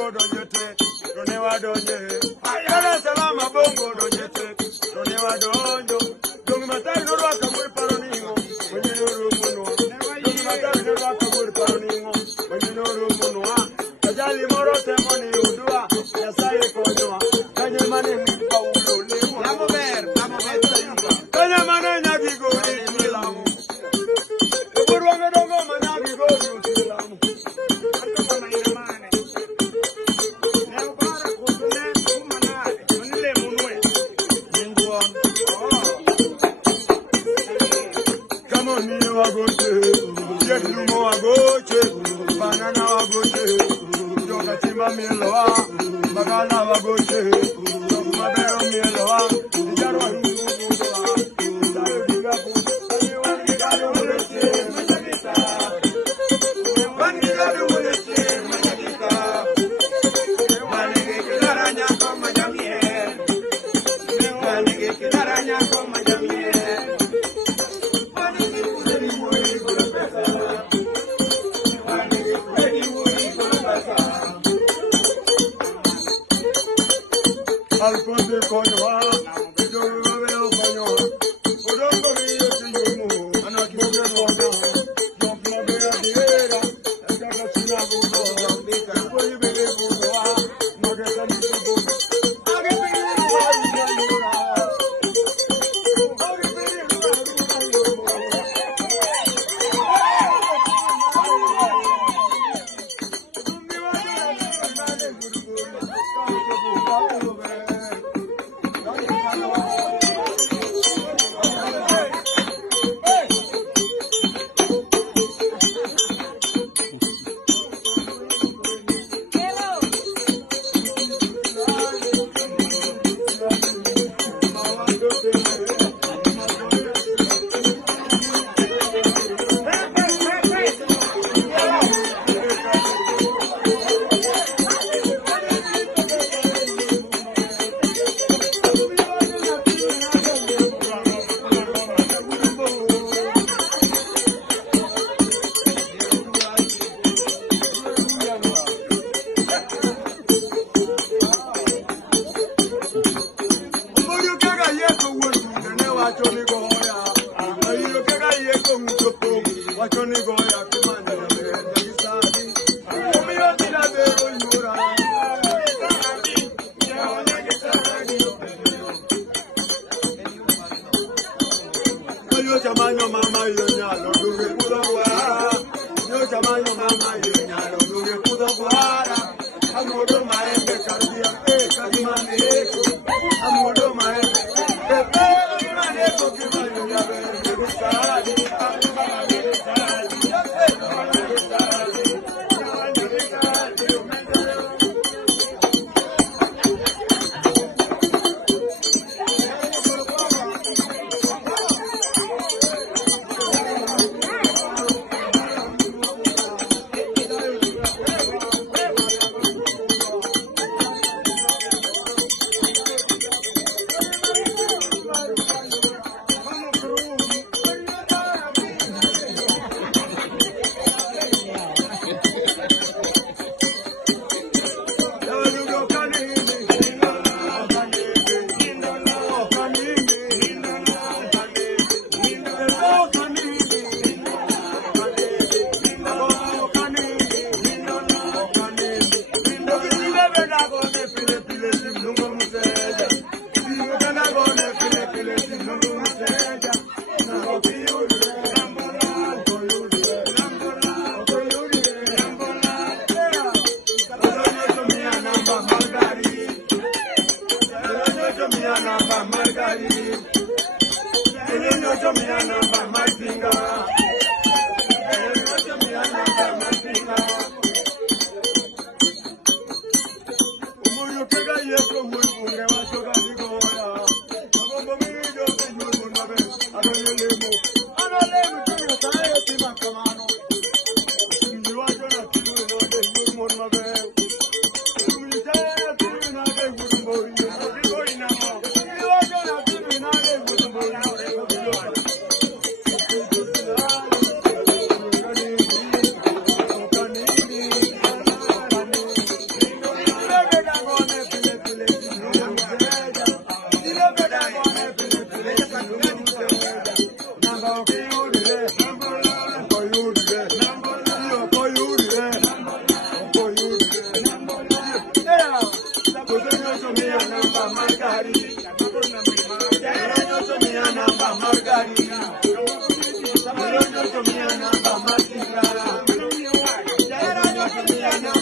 bongo dojete, donewa donye. Dar es Salaam bongo dojete, donewa donyo. Dongi matari no raka muri paroningo, wenye nuru munwa. Dongi matari no raka muri paroningo, wenye nuru munwa. Kajali moro temoni udua, yasaye konyoa. Kanye mane mpa ulole. Vamos ver sayuka. Kanye mane nyagi gori milamu. Kurwanga dongo manyagi gori milamu. Banana wagoche, yoga chima miloa, magala wagoche, mabero miloa, jaro hinduwa, sayo digabu, sayo wangigalu mulese, majagita, wangigalu mulese, majagita, wanege kilaranya kwa majamie, wanege kilaranya kwa majamie, wanege kuzeli mwe kula pesa. Alfonso Konyoa, Jogo Veo Konyoa, Odongo Vio Tijumu, Anakiboge Konyoa, Jompa Bea Diera, Ekaka Sinabudo, Koyi Bebe Budoa, Mageta Mitubu, Agepiri Luari Yura, Agepiri Luari Yura. Familia